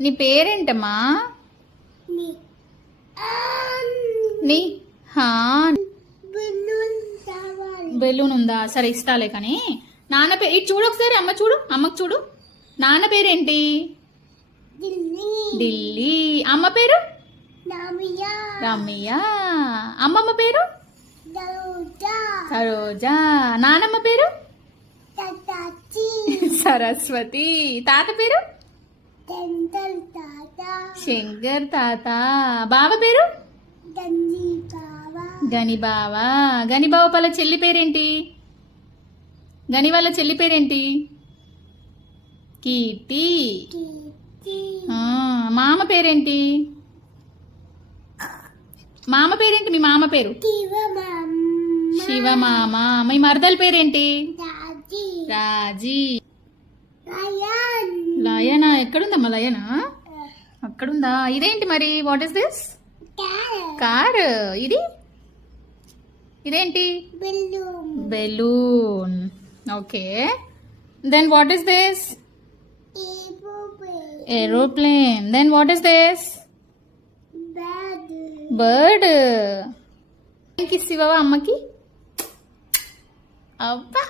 నీ పేరేంటమ్మా? నీ బెలూన్ ఉందా? సరే ఇస్తాలే. కానీ నాన్న పేరు ఇటు చూడు ఒకసారి. అమ్మ చూడు, అమ్మకు చూడు. నాన్న పేరేంటి? ఢిల్లీ. అమ్మ పేరు? రమ్య. అమ్మమ్మ పేరు? సరోజా. నానమ్మ పేరు? సరస్వతి. తాత పేరు? శంకర్ తాత. బావ పేరు? గనిబావ. గనిబావ వాళ్ళ చెల్లి పేరేంటి? గని వాళ్ళ చెల్లి పేరేంటి? కీర్తి. మామ పేరేంటి? మామ పేరేంటి? మీ మామ పేరు? శివమామ. మీ మరదల పేరేంటి? రాజీ. లయనా? ఎక్కడుందమ్మా లయనా? అక్కడుందా? ఇదేంటి మరి? What is this? కార్. ఇదేంటి? Balloon. Okay. Then what is this? Aeroplane. Then what is this? Bird. Kiss ఇవ్వవా అమ్మకి? అబ్బా.